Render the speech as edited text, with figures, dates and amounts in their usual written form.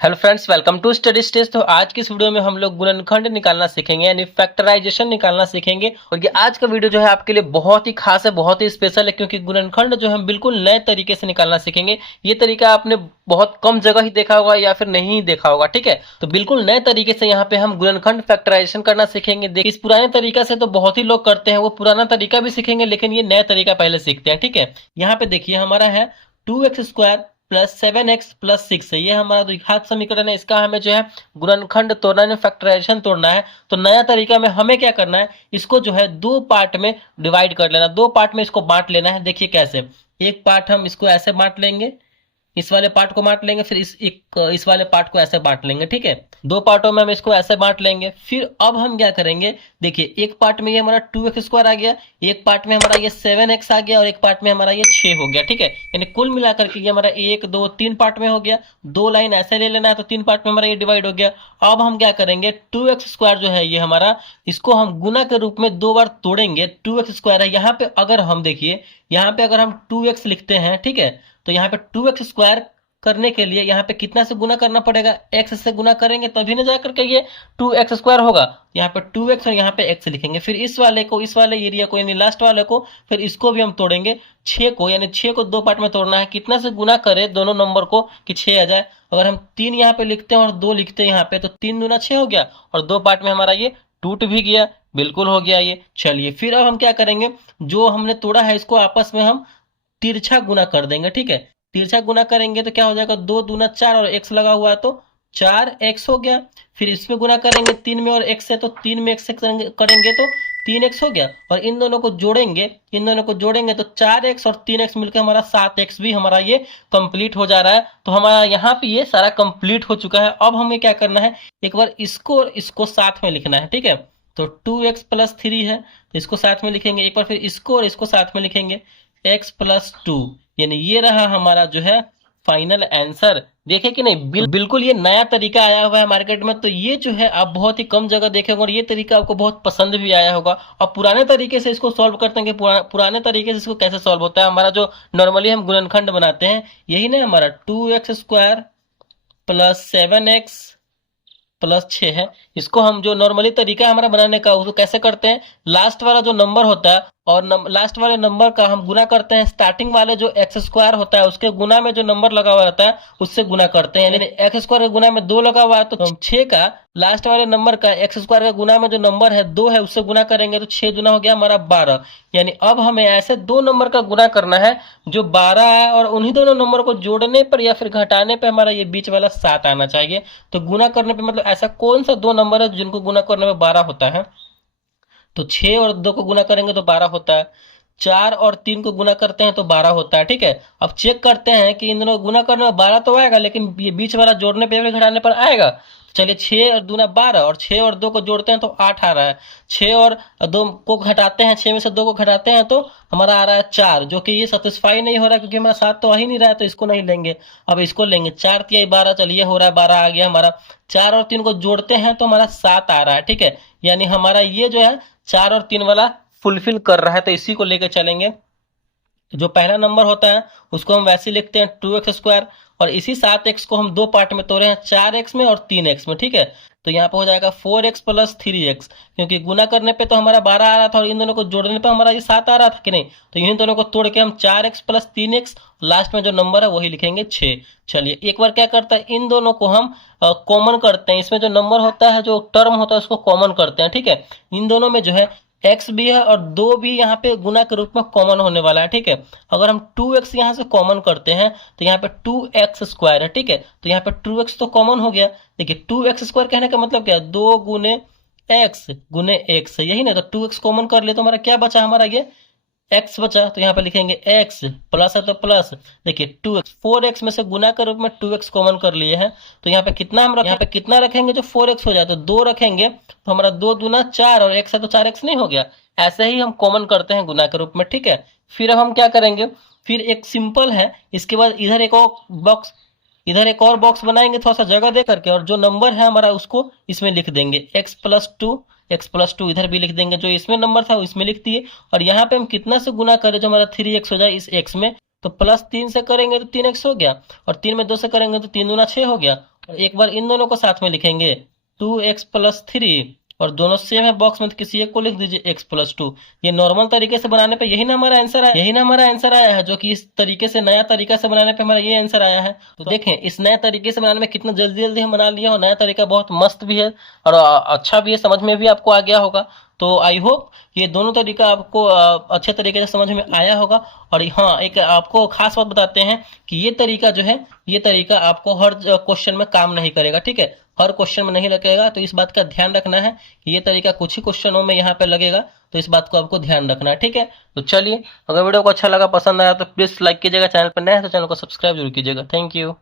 Hello friends, welcome to study stage. तो आज की इस वीडियो में हम लोग गुणनखंड निकालना सीखेंगे, यानी फैक्टराइजेशन निकालना सीखेंगे। और ये आज का वीडियो जो है आपके लिए बहुत ही खास है, बहुत ही स्पेशल है, क्योंकि गुणनखंड जो है बिल्कुल नए तरीके से निकालना सीखेंगे। ये तरीका आपने बहुत कम जगह ही देखा होगा या फिर नहीं देखा होगा, ठीक है। तो बिल्कुल नए तरीके से यहाँ पे हम गुणनखंड फैक्टराइजेशन करना सीखेंगे। देखिए, इस पुराने तरीका से तो बहुत ही लोग करते हैं, वो पुराना तरीका भी सीखेंगे, लेकिन ये नया तरीका पहले सीखते हैं, ठीक है। यहाँ पे देखिए हमारा है 2x² प्लस 7x प्लस 6 है। ये हमारा द्विघात समीकरण है। इसका हमें जो है गुणनखंड तोड़ना है, फैक्टराइजेशन तोड़ना है। तो नया तरीका में हमें क्या करना है, इसको जो है दो पार्ट में डिवाइड कर लेना, दो पार्ट में इसको बांट लेना है। देखिए कैसे, एक पार्ट हम इसको ऐसे बांट लेंगे, इस वाले पार्ट को बांट लेंगे, फिर इस वाले पार्ट को ऐसे बांट लेंगे, ठीक है। दो पार्टों में हम इसको ऐसे बांट लेंगे। फिर अब हम क्या करेंगे, देखिए एक पार्ट में ये हमारा 2x² आ गया, एक पार्ट में हमारा ये 7x आ गया और एक पार्ट में हमारा ये 6 हो गया, ठीक है। यानी कुल मिलाकर के ये हमारा 1 2 3 पार्ट में हो गया। दो लाइन ऐसे ले लेना है तो 3 पार्ट में हमारा ये डिवाइड हो गया। अब हम क्या करेंगे, 2x² जो है ये हमारा, इसको हम गुना के रूप में दो बार तोड़ेंगे। 2x² है यहाँ पे, अगर हम देखिए यहाँ पे अगर हम 2x लिखते हैं, ठीक है, तो यहाँ पे 2x² करने के लिए यहाँ पे कितना से गुना करना पड़ेगा, x से गुना करेंगे तभी ना जाकर के ये 2x² होगा। यहाँ पे 2x और यहाँ पे x लिखेंगे। फिर इस वाले को, इस वाले एरिया को यानी लास्ट वाले को, फिर इसको भी हम तोड़ेंगे 6 को, यानी 6 को दो पार्ट में तोड़ना है। कितना से गुना करें दोनों नंबर को कि 6 आ जाए। अगर हम 3 यहाँ पे लिखते हैं और 2 लिखते हैं यहाँ पे, तो 3 दूना 6 हो गया और दो पार्ट में हमारा ये टूट भी गया, बिल्कुल हो गया ये। चलिए फिर अब हम क्या करेंगे, जो हमने तोड़ा है इसको आपस में हम तिरछा गुना कर देंगे, ठीक है। तिरछा गुना करेंगे तो क्या हो जाएगा, 2 दूना 4 और x लगा हुआ है तो 4x हो गया। फिर इसमें गुना करेंगे 3 में और x से, तो 3 में x से करेंगे तो 3x हो गया। और इन दोनों को जोड़ेंगे, इन दोनों को जोड़ेंगे तो 4x और 3x मिलकर हमारा 7x भी हमारा ये कंप्लीट हो जा रहा है। तो हमारा यहाँ पे ये सारा कंप्लीट हो चुका है। अब हमें क्या करना है, एक बार इसको और इसको साथ में लिखना है, ठीक है। तो 2x प्लस 3 है तो इसको साथ में लिखेंगे, एक बार फिर इसको और इसको साथ में लिखेंगे, x प्लस 2। यानी ये रहा हमारा जो है फाइनल आंसर। देखे कि नहीं, बिल्कुल ये नया तरीका आया हुआ है मार्केट में। तो ये जो है आप बहुत ही कम जगह देखेंगे और ये तरीका आपको बहुत पसंद भी आया होगा। और पुराने तरीके से इसको सॉल्व करते हैं कि पुराने तरीके से इसको कैसे सॉल्व होता है। हमारा जो नॉर्मली हम गुणनखंड बनाते हैं, यही ना हमारा 2x² प्लस 7x प्लस 6 है। इसको हम जो नॉर्मली तरीका है हमारा बनाने का, उसको कैसे करते हैं, लास्ट वाला जो नंबर होता है और लास्ट वाले नंबर का हम गुना करते हैं स्टार्टिंग वाले जो x² होता है उसके गुना में जो नंबर लगा हुआ रहता है उससे गुना करते हैं। यानी x² के गुना में 2 लगा हुआ है तो हम 6 का लास्ट वाले नंबर का x² का गुना में जो नंबर है 2 है उससे गुना करेंगे तो 6 दूना हो गया हमारा 12। यानी अब हमें ऐसे दो नंबर का गुना करना है जो 12 है, और उन्हीं दोनों नंबर को जोड़ने पर या फिर घटाने पर हमारा ये बीच वाला 7 आना चाहिए। तो गुना करने पे मतलब ऐसा कौन सा दो नंबर है जिनको गुना करने में 12 होता है, तो 6 और 2 को गुना करेंगे तो 12 होता है। 4 और 3 को गुना करते हैं तो 12 होता है, ठीक है। अब चेक करते हैं कि इन दोनों को गुना करने में 12 तो आएगा, लेकिन ये बीच वाला जोड़ने पे या घटाने पर आएगा। चलिए 6 और दूना 12 और 6 और 2 को जोड़ते हैं तो 8 आ रहा है। 6 और 2 को घटाते हैं, 6 में से 2 को घटाते हैं तो हमारा आ रहा है 4, जो कि ये सेटिस्फाई नहीं हो रहा है क्योंकि हमारा 7 तो आ ही नहीं रहा है, तो इसको नहीं लेंगे। अब इसको लेंगे, 4 तिया 12, चलिए हो रहा है 12 आ गया हमारा। 4 और 3 को जोड़ते हैं तो हमारा 7 आ रहा है, ठीक है। यानी हमारा ये जो है 4 और 3 वाला फुलफिल कर रहा है, तो इसी को लेकर चलेंगे। जो पहला नंबर होता है उसको हम वैसे लिखते हैं 2x², और इसी 7x को हम दो पार्ट में तोड़े हैं, 4x में और 3x में, ठीक है। तो यहाँ पे हो जाएगा 4x प्लस 3x, क्योंकि गुना करने पे तो हमारा 12 आ रहा था और इन दोनों को जोड़ने पे हमारा ये 7 आ रहा था कि नहीं। तो इन दोनों को तोड़ के हम 4x प्लस 3x, लास्ट में जो नंबर है वही लिखेंगे 6। चलिए एक बार क्या करता है, इन दोनों को हम कॉमन करते हैं। इसमें जो नंबर होता है, जो टर्म होता है, उसको कॉमन करते हैं, ठीक है। इन दोनों में जो है x भी है और 2 भी यहाँ पे गुना के रूप में कॉमन होने वाला है, ठीक है। अगर हम 2x यहाँ से कॉमन करते हैं तो यहाँ पे 2x² है, ठीक है। तो यहाँ पे 2x तो कॉमन हो गया। देखिए 2x² कहने का मतलब क्या है, 2 गुने x गुने x, यही ना। तो 2x कॉमन कर ले तो हमारा क्या बचा, हमारा ये x बचा। तो यहाँ पे लिखेंगे x, प्लस है तो प्लस, देखिए 2x, 4x में से गुना के रूप में 2x कॉमन कर लिए हैं। तो यहाँ पे कितना हम यहाँ पे कितना रखेंगे जो 4x हो जाए, तो 2 रखेंगे तो हमारा 2 दूना 4 और x है तो 4x नहीं हो गया। ऐसे ही हम कॉमन करते हैं गुना के रूप में, ठीक है। फिर अब हम क्या करेंगे, फिर एक सिंपल है, इसके बाद इधर एक और बॉक्स, इधर एक और बॉक्स बनाएंगे थोड़ा सा जगह दे करके, और जो नंबर है हमारा उसको इसमें लिख देंगे x+2 इधर भी लिख देंगे, जो इसमें नंबर था इसमें लिख दिए। और यहाँ पे हम कितना से गुना करें जो हमारा 3x हो जाए इस x में, तो +3 से करेंगे तो 3x हो गया, और 3 में 2 से करेंगे तो 3 दूना 6 हो गया। और एक बार इन दोनों को साथ में लिखेंगे 2x+3 और दोनों सेम है बॉक्स में, तो किसी एक को लिख दीजिए x+2। ये नॉर्मल तरीके से बनाने पे यही ना हमारा आंसर आया, यही ना हमारा आंसर आया है, जो कि इस तरीके से नया तरीका से बनाने पे हमारा ये आंसर आया है। तो देखें इस नए तरीके से बनाने में कितना जल्दी जल्दी हम बना लिए, और नया तरीका बहुत मस्त भी है और अच्छा भी है, समझ में भी आपको आ गया होगा। तो आई होप ये दोनों तरीका आपको अच्छे तरीके से समझ में आया होगा। और हाँ, एक आपको खास बात बताते हैं कि ये तरीका जो है, ये तरीका आपको हर क्वेश्चन में काम नहीं करेगा, ठीक है, हर क्वेश्चन में नहीं लगेगा। तो इस बात का ध्यान रखना है कि ये तरीका कुछ ही क्वेश्चनों में यहाँ पे लगेगा, तो इस बात को आपको ध्यान रखना है, ठीक है। तो चलिए, अगर वीडियो को अच्छा लगा, पसंद आया तो प्लीज लाइक कीजिएगा, चैनल पर नए हैं तो चैनल को सब्सक्राइब जरूर कीजिएगा। Thank you.